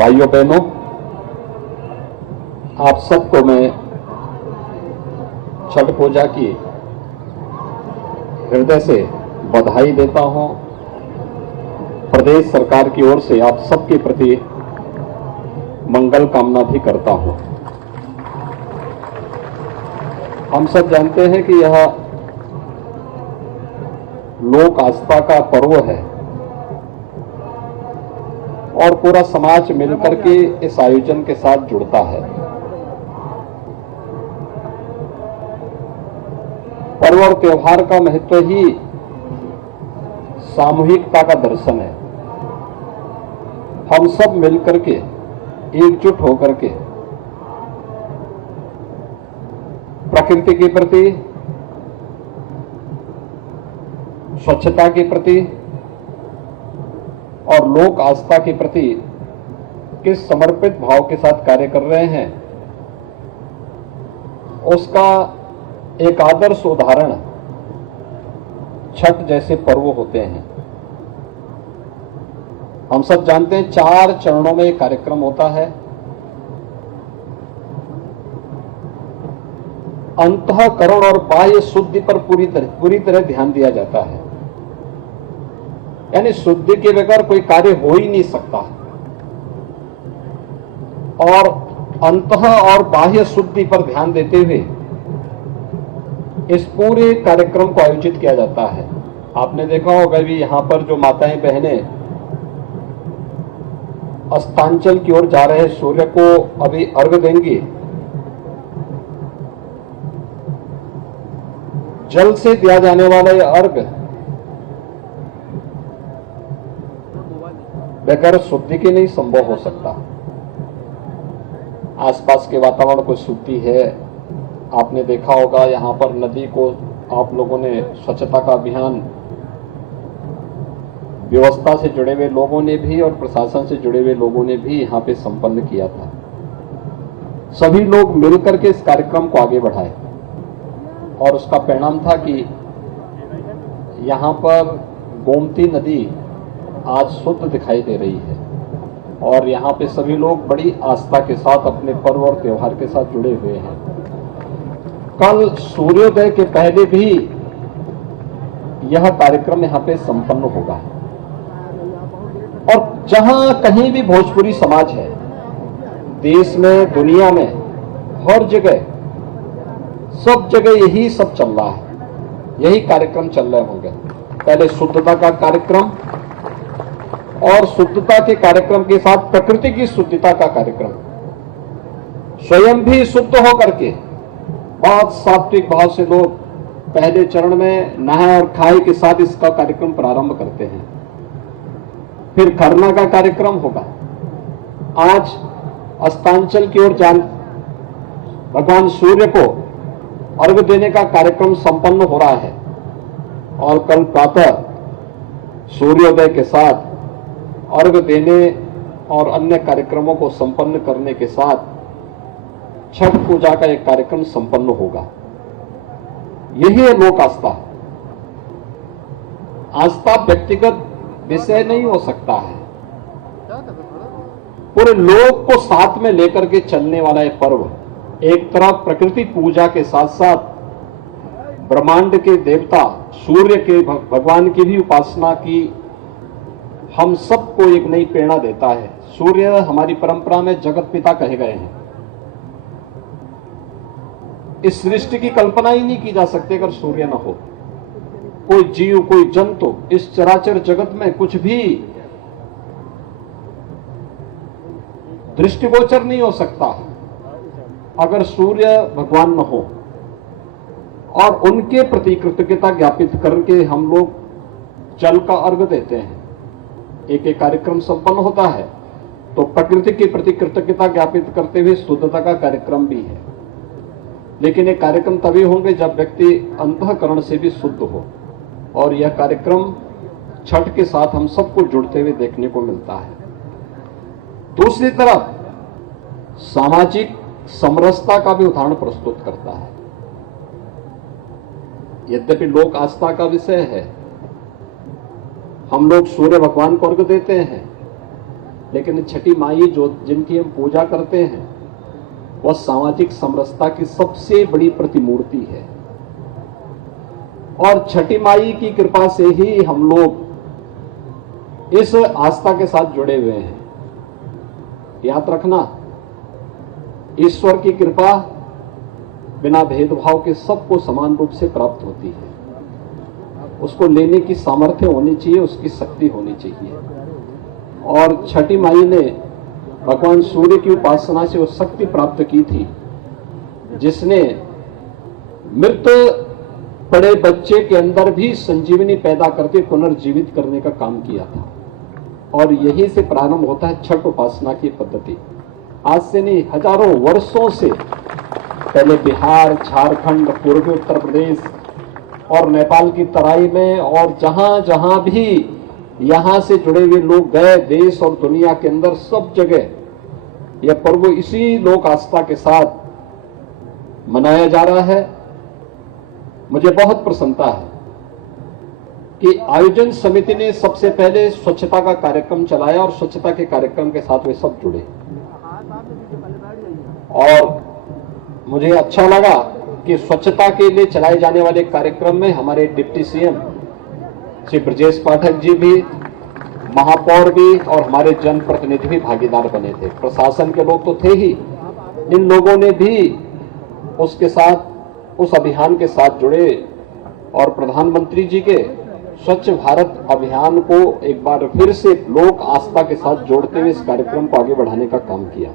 भाइयों बहनों, आप सबको मैं छठ पूजा की हृदय से बधाई देता हूं। प्रदेश सरकार की ओर से आप सबके प्रति मंगल कामना भी करता हूं। हम सब जानते हैं कि यह लोक आस्था का पर्व है और पूरा समाज मिलकर के इस आयोजन के साथ जुड़ता है। पर्व और त्योहार का महत्व ही सामूहिकता का दर्शन है। हम सब मिलकर के एकजुट होकर के प्रकृति के प्रति, स्वच्छता के प्रति और लोक आस्था के प्रति किस समर्पित भाव के साथ कार्य कर रहे हैं, उसका एक आदर्श उदाहरण छठ जैसे पर्व होते हैं। हम सब जानते हैं 4 चरणों में कार्यक्रम होता है। अंतःकरण और बाह्य शुद्धि पर पूरी तरह ध्यान दिया जाता है। यानी शुद्धि के बगैर कोई कार्य हो ही नहीं सकता। और अंतः और बाह्य शुद्धि पर ध्यान देते हुए इस पूरे कार्यक्रम को आयोजित किया जाता है। आपने देखा होगा भी यहां पर जो माताएं बहनें अस्तांचल की ओर जा रहे सूर्य को अभी अर्घ्य देंगी, जल से दिया जाने वाला यह अर्घ्य बगैर शुद्धि के नहीं संभव हो सकता। आसपास के वातावरण को शुद्धि है। आपने देखा होगा यहाँ पर नदी को आप लोगों ने स्वच्छता का अभियान व्यवस्था से जुड़े हुए लोगों ने भी और प्रशासन से जुड़े हुए लोगों ने भी यहाँ पे संपन्न किया था। सभी लोग मिलकर के इस कार्यक्रम को आगे बढ़ाए और उसका परिणाम था कि यहाँ पर गोमती नदी आज शुद्ध दिखाई दे रही है और यहाँ पे सभी लोग बड़ी आस्था के साथ अपने पर्व और त्योहार के साथ जुड़े हुए हैं। कल सूर्योदय के पहले भी यह कार्यक्रम यहाँ पे संपन्न होगा और जहां कहीं भी भोजपुरी समाज है, देश में, दुनिया में, हर जगह, सब जगह यही सब चल रहा है। यही कार्यक्रम चल रहे होंगे। पहले शुद्धता का कार्यक्रम और शुद्धता के कार्यक्रम के साथ प्रकृति की शुद्धता का कार्यक्रम, स्वयं भी शुद्ध होकर के बहुत सात्विक भाव से लोग पहले चरण में नहाय और खाए के साथ इसका कार्यक्रम प्रारंभ करते हैं। फिर खरना का कार्यक्रम होगा। आज अस्तांचल की ओर भगवान सूर्य को अर्घ्य देने का कार्यक्रम संपन्न हो रहा है और कल प्रातः सूर्योदय के साथ अर्घ्य देने और अन्य कार्यक्रमों को संपन्न करने के साथ छठ पूजा का एक कार्यक्रम संपन्न होगा। यही है लोक आस्था। आस्था व्यक्तिगत विषय नहीं हो सकता है। पूरे लोक को साथ में लेकर के चलने वाला यह पर्व, एक तरफ प्रकृति पूजा के साथ साथ ब्रह्मांड के देवता सूर्य के भगवान की भी उपासना की हम सबको एक नई प्रेरणा देता है। सूर्य हमारी परंपरा में जगत पिता कहे गए हैं। इस सृष्टि की कल्पना ही नहीं की जा सकती अगर सूर्य न हो। कोई जीव, कोई जंतु, इस चराचर जगत में कुछ भी दृष्टिगोचर नहीं हो सकता अगर सूर्य भगवान न हो। और उनके प्रति कृतज्ञता ज्ञापित करके हम लोग जल का अर्घ्य देते हैं। एक एक कार्यक्रम संपन्न होता है तो प्रकृति के प्रति कृतज्ञता ज्ञापित करते हुए शुद्धता का कार्यक्रम भी है। लेकिन ये कार्यक्रम तभी होंगे जब व्यक्ति अंतःकरण से भी शुद्ध हो और यह कार्यक्रम छठ के साथ हम सबको जुड़ते हुए देखने को मिलता है। दूसरी तरफ सामाजिक समरसता का भी उदाहरण प्रस्तुत करता है। यद्यपि लोक आस्था का विषय है, हम लोग सूर्य भगवान को अर्घ्य देते हैं, लेकिन छठी माई जो जिनकी हम पूजा करते हैं वह सामाजिक समरसता की सबसे बड़ी प्रतिमूर्ति है। और छठी माई की कृपा से ही हम लोग इस आस्था के साथ जुड़े हुए हैं। याद रखना, ईश्वर की कृपा बिना भेदभाव के सबको समान रूप से प्राप्त होती है। उसको लेने की सामर्थ्य होनी चाहिए, उसकी शक्ति होनी चाहिए। और छठी माई ने भगवान सूर्य की उपासना से वो शक्ति प्राप्त की थी जिसने मृत पड़े बच्चे के अंदर भी संजीवनी पैदा करके पुनर्जीवित करने का काम किया था। और यही से प्रारंभ होता है छठ उपासना की पद्धति। आज से नहीं, हजारों वर्षों से पहले बिहार, झारखंड, पूर्वी उत्तर प्रदेश और नेपाल की तराई में और जहां जहां भी यहां से जुड़े हुए लोग गए, देश और दुनिया के अंदर सब जगह यह पर्व इसी लोक आस्था के साथ मनाया जा रहा है। मुझे बहुत प्रसन्नता है कि आयोजन समिति ने सबसे पहले स्वच्छता का कार्यक्रम चलाया और स्वच्छता के कार्यक्रम के साथ वे सब जुड़े। और मुझे अच्छा लगा कि स्वच्छता के लिए चलाए जाने वाले कार्यक्रम में हमारे डिप्टी सीएम श्री ब्रजेश पाठक जी भी, महापौर भी और हमारे जनप्रतिनिधि भी भागीदार बने थे। प्रशासन के लोग तो थे ही, इन लोगों ने भी उसके साथ, उस अभियान के साथ जुड़े और प्रधानमंत्री जी के स्वच्छ भारत अभियान को एक बार फिर से लोक आस्था के साथ जोड़ते हुए इस कार्यक्रम को आगे बढ़ाने का काम किया।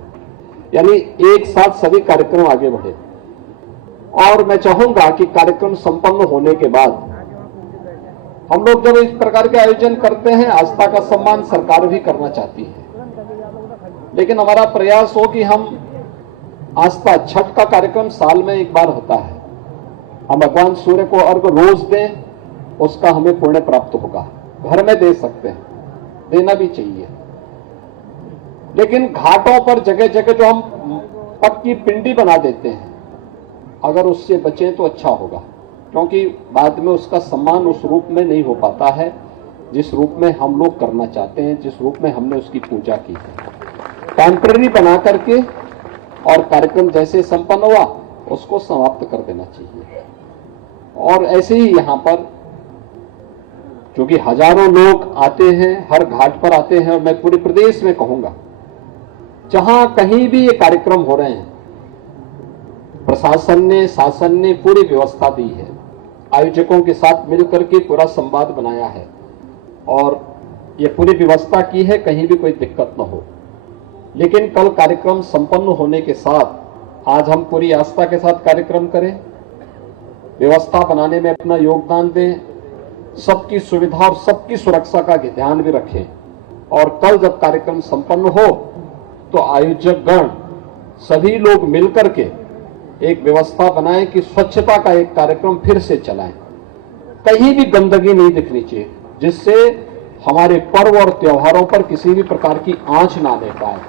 यानी एक साथ सभी कार्यक्रम आगे बढ़े। और मैं चाहूंगा कि कार्यक्रम संपन्न होने के बाद हम लोग जब इस प्रकार के आयोजन करते हैं, आस्था का सम्मान सरकार भी करना चाहती है, लेकिन हमारा प्रयास हो कि हम आस्था, छठ का कार्यक्रम साल में एक बार होता है, हम भगवान सूर्य को अर्घ रोज दें, उसका हमें पुण्य प्राप्त होगा। घर में दे सकते हैं, देना भी चाहिए, लेकिन घाटों पर जगह जगह जो हम पक्की पिंडी बना देते हैं, अगर उससे बचें तो अच्छा होगा, क्योंकि बाद में उसका सम्मान उस रूप में नहीं हो पाता है जिस रूप में हम लोग करना चाहते हैं, जिस रूप में हमने उसकी पूजा की है। टेम्पररी बना करके और कार्यक्रम जैसे संपन्न हुआ उसको समाप्त कर देना चाहिए। और ऐसे ही यहाँ पर क्योंकि हजारों लोग आते हैं, हर घाट पर आते हैं, और मैं पूरे प्रदेश में कहूंगा जहां कहीं भी ये कार्यक्रम हो रहे हैं, प्रशासन ने, शासन ने पूरी व्यवस्था दी है, आयोजकों के साथ मिलकर के पूरा संवाद बनाया है और ये पूरी व्यवस्था की है, कहीं भी कोई दिक्कत न हो। लेकिन कल कार्यक्रम संपन्न होने के साथ आज हम पूरी आस्था के साथ कार्यक्रम करें, व्यवस्था बनाने में अपना योगदान दें, सबकी सुविधा और सबकी सुरक्षा का ध्यान भी रखें। और कल जब कार्यक्रम संपन्न हो तो आयोजक गण सभी लोग मिलकर के एक व्यवस्था बनाएं कि स्वच्छता का एक कार्यक्रम फिर से चलाएं। कहीं भी गंदगी नहीं दिखनी चाहिए, जिससे हमारे पर्व और त्योहारों पर किसी भी प्रकार की आंच ना ले पाए।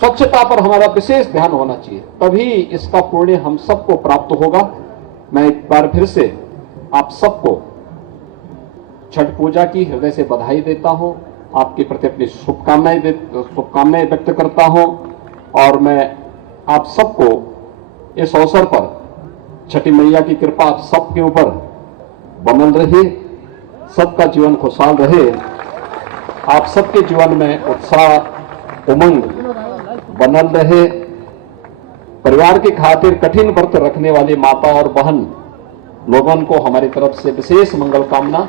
स्वच्छता पर हमारा विशेष ध्यान होना चाहिए, तभी इसका पुण्य हम सबको प्राप्त होगा। मैं एक बार फिर से आप सबको छठ पूजा की हृदय से बधाई देता हूं, आपके प्रति अपनी शुभकामनाएं व्यक्त करता हूं। और मैं आप सबको इस अवसर पर छठी मैया की कृपा आप सबके ऊपर बनल रहे, सबका जीवन खुशहाल रहे, आप सबके जीवन में उत्साह, उमंग बनल रहे। परिवार की खातिर कठिन व्रत रखने वाली माता और बहन लोगों को हमारी तरफ से विशेष मंगल कामना।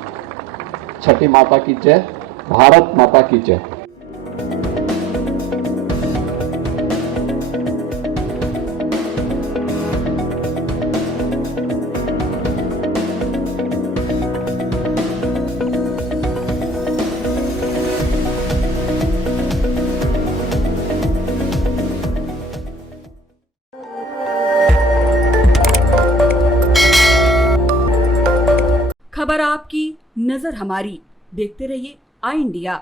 छठी माता की जय, भारत माता की जय। खबर आपकी, नजर हमारी। देखते रहिए आई इंडिया।